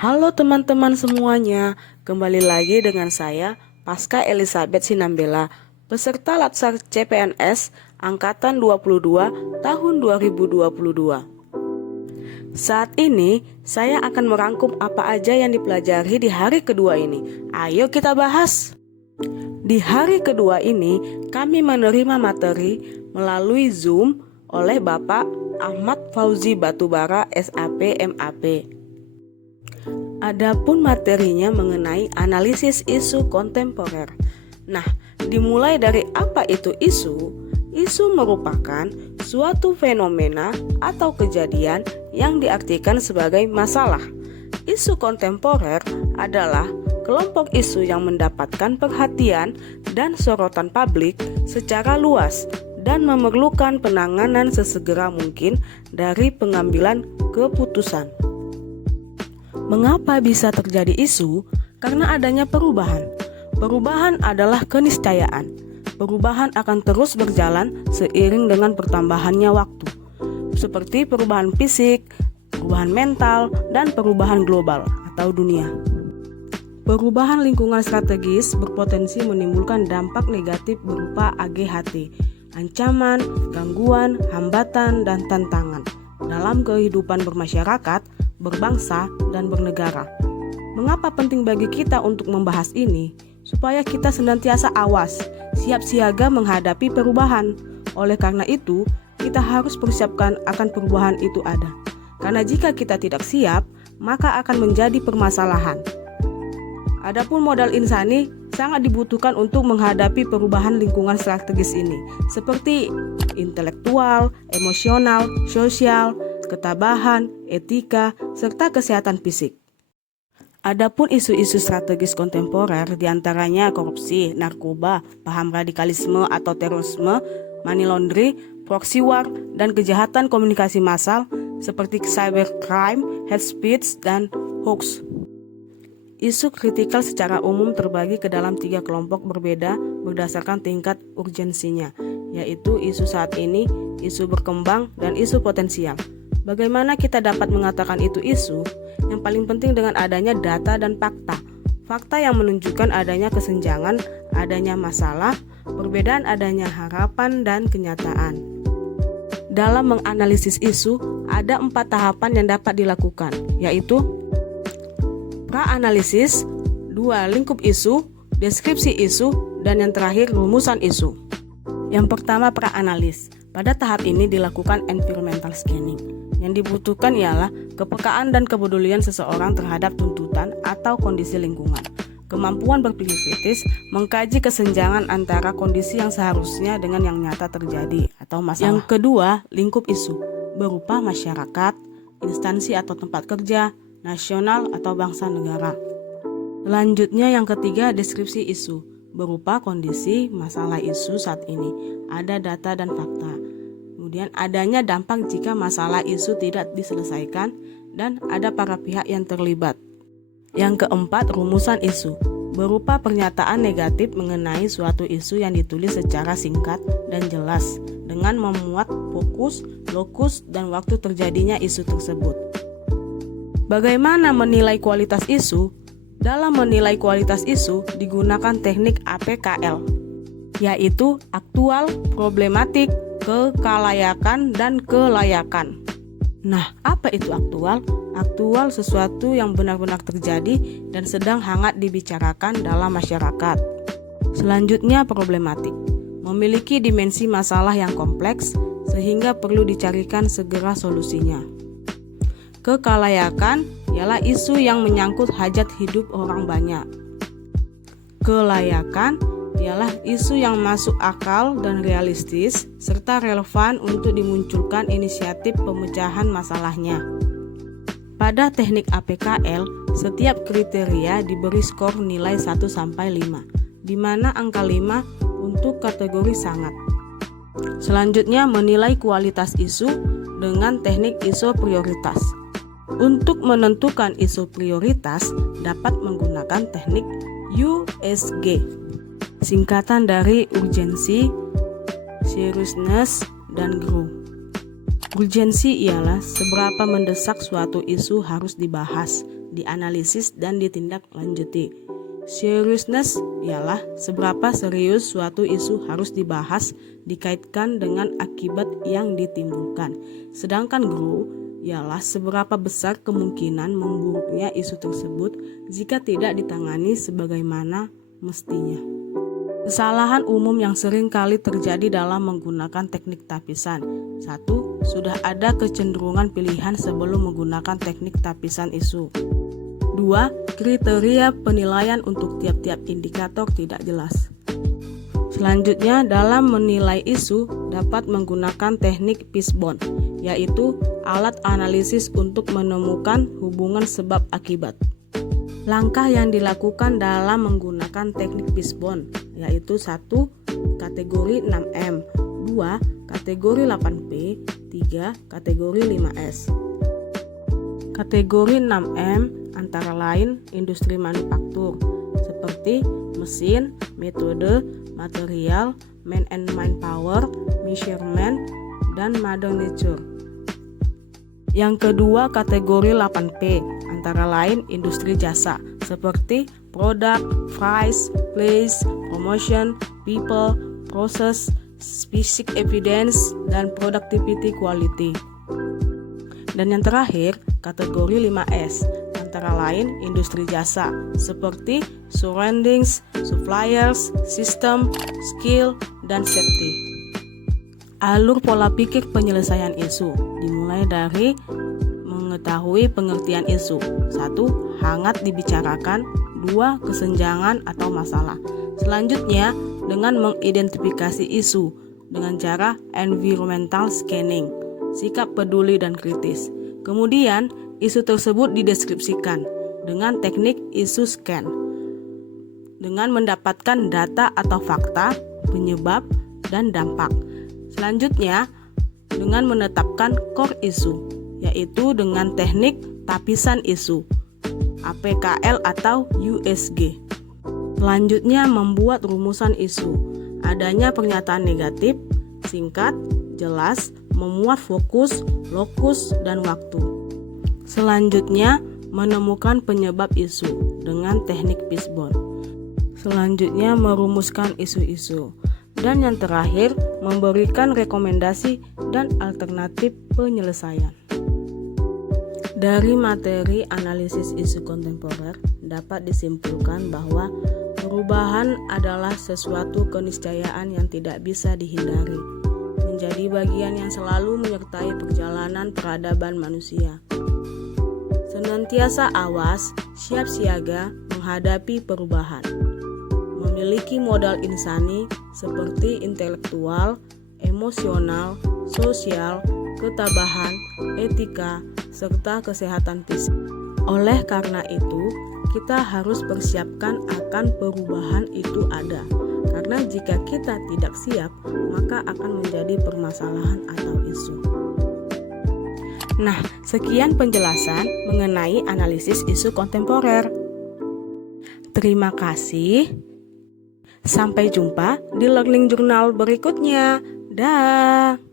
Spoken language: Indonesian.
Halo teman-teman semuanya, kembali lagi dengan saya Pasca Elizabeth Sinambela, peserta Latsar CPNS Angkatan 22 tahun 2022. Saat ini, saya akan merangkum apa aja yang dipelajari di hari kedua ini. Ayo kita bahas! Di hari kedua ini, kami menerima materi melalui Zoom oleh Bapak Ahmad Fauzi Batubara, SAP MAP. Adapun materinya mengenai analisis isu kontemporer. Nah, dimulai dari apa itu isu? Isu merupakan suatu fenomena atau kejadian yang diartikan sebagai masalah. Isu kontemporer adalah kelompok isu yang mendapatkan perhatian dan sorotan publik secara luas dan memerlukan penanganan sesegera mungkin dari pengambilan keputusan. Mengapa bisa terjadi isu? Karena adanya perubahan. Perubahan adalah keniscayaan. Perubahan akan terus berjalan seiring dengan pertambahannya waktu, seperti perubahan fisik, perubahan mental, dan perubahan global atau dunia. Perubahan lingkungan strategis berpotensi menimbulkan dampak negatif berupa AGHT, ancaman, gangguan, hambatan, dan tantangan dalam kehidupan bermasyarakat, berbangsa, dan bernegara. Mengapa penting bagi kita untuk membahas ini? Supaya kita senantiasa awas, siap siaga menghadapi perubahan. Oleh karena itu, kita harus persiapkan akan perubahan itu ada. Karena jika kita tidak siap, maka akan menjadi permasalahan. Adapun modal insani sangat dibutuhkan untuk menghadapi perubahan lingkungan strategis ini, seperti intelektual, emosional, sosial, ketabahan, etika, serta kesehatan fisik. Adapun isu-isu strategis kontemporer diantaranya korupsi, narkoba, paham radikalisme atau terorisme, money laundering, proxy war, dan kejahatan komunikasi massal seperti cybercrime, hate speech, dan hoax. Isu kritikal secara umum terbagi ke dalam 3 kelompok berbeda berdasarkan tingkat urgensinya, yaitu isu saat ini, isu berkembang, dan isu potensial. Bagaimana kita dapat mengatakan itu isu? Yang paling penting dengan adanya data dan fakta. Fakta yang menunjukkan adanya kesenjangan, adanya masalah, perbedaan adanya harapan dan kenyataan. Dalam menganalisis isu, ada 4 tahapan yang dapat dilakukan, yaitu pra-analisis, 2 lingkup isu, deskripsi isu, dan yang terakhir rumusan isu. Yang pertama pra-analis. Pada tahap ini dilakukan environmental scanning. Yang dibutuhkan ialah kepekaan dan kepedulian seseorang terhadap tuntutan atau kondisi lingkungan. Kemampuan berpikir kritis, mengkaji kesenjangan antara kondisi yang seharusnya dengan yang nyata terjadi atau masalah. Yang kedua, lingkup isu, berupa masyarakat, instansi atau tempat kerja, nasional atau bangsa negara. Selanjutnya yang ketiga, deskripsi isu, berupa kondisi masalah isu saat ini, ada data dan fakta. Kemudian adanya dampak jika masalah isu tidak diselesaikan dan ada para pihak yang terlibat. Yang keempat, rumusan isu, berupa pernyataan negatif mengenai suatu isu yang ditulis secara singkat dan jelas dengan memuat fokus, lokus, dan waktu terjadinya isu tersebut. Bagaimana menilai kualitas isu? Dalam menilai kualitas isu digunakan teknik APKL, yaitu aktual, problematik, kekalayakan, dan kelayakan. Nah, apa itu aktual? Aktual sesuatu yang benar-benar terjadi dan sedang hangat dibicarakan dalam masyarakat. Selanjutnya problematik, memiliki dimensi masalah yang kompleks sehingga perlu dicarikan segera solusinya. Kekalayakan ialah isu yang menyangkut hajat hidup orang banyak. Kelayakan ialah isu yang masuk akal dan realistis serta relevan untuk dimunculkan inisiatif pemecahan masalahnya. Pada teknik APKL, setiap kriteria diberi skor nilai 1-5, di mana angka 5 untuk kategori sangat. Selanjutnya menilai kualitas isu dengan teknik ISO prioritas. Untuk menentukan isu prioritas dapat menggunakan teknik USG, singkatan dari urgency, seriousness, dan grow. Urgensi ialah seberapa mendesak suatu isu harus dibahas, dianalisis, dan ditindaklanjuti. Seriousness ialah seberapa serius suatu isu harus dibahas, dikaitkan dengan akibat yang ditimbulkan. Sedangkan grow ialah seberapa besar kemungkinan memburuknya isu tersebut jika tidak ditangani sebagaimana mestinya. Kesalahan umum yang sering kali terjadi dalam menggunakan teknik tapisan. 1. Sudah ada kecenderungan pilihan sebelum menggunakan teknik tapisan isu. 2. Kriteria penilaian untuk tiap-tiap indikator tidak jelas. Selanjutnya, dalam menilai isu dapat menggunakan teknik Fishbone, yaitu alat analisis untuk menemukan hubungan sebab akibat. Langkah yang dilakukan dalam menggunakan teknik Fishbone yaitu 1. Kategori 6M, 2. Kategori 8P, 3. Kategori 5S. Kategori 6M antara lain industri manufaktur seperti mesin, metode, material, man and manpower, measurement, dan mother nature. Yang kedua kategori 8P antara lain industri jasa seperti product, price, place, promotion, people, process, specific evidence, dan productivity quality. Dan yang terakhir kategori 5S antara lain industri jasa seperti surroundings, suppliers, system, skill, dan safety. Alur pola pikir penyelesaian isu dimulai dari mengetahui pengertian isu. 1. Hangat dibicarakan. 2. Kesenjangan atau masalah. Selanjutnya dengan mengidentifikasi isu dengan cara environmental scanning, sikap peduli dan kritis. Kemudian isu tersebut dideskripsikan dengan teknik isu scan dengan mendapatkan data atau fakta, penyebab, dan dampak. Selanjutnya dengan menetapkan core isu, yaitu dengan teknik tapisan isu, APKL atau USG. Selanjutnya membuat rumusan isu, adanya pernyataan negatif, singkat, jelas, memuat fokus, lokus, dan waktu. Selanjutnya menemukan penyebab isu dengan teknik Fishbone. Selanjutnya merumuskan isu-isu. Dan yang terakhir, memberikan rekomendasi dan alternatif penyelesaian. Dari materi analisis isu kontemporer dapat disimpulkan bahwa perubahan adalah sesuatu keniscayaan yang tidak bisa dihindari, menjadi bagian yang selalu menyertai perjalanan peradaban manusia. Senantiasa awas, siap siaga menghadapi perubahan. Memiliki modal insani seperti intelektual, emosional, sosial, ketabahan, etika, serta kesehatan fisik. Oleh karena itu, kita harus persiapkan akan perubahan itu ada. Karena jika kita tidak siap, maka akan menjadi permasalahan atau isu. Nah, sekian penjelasan mengenai analisis isu kontemporer. Terima kasih. Sampai jumpa di Learning Journal berikutnya. Dah.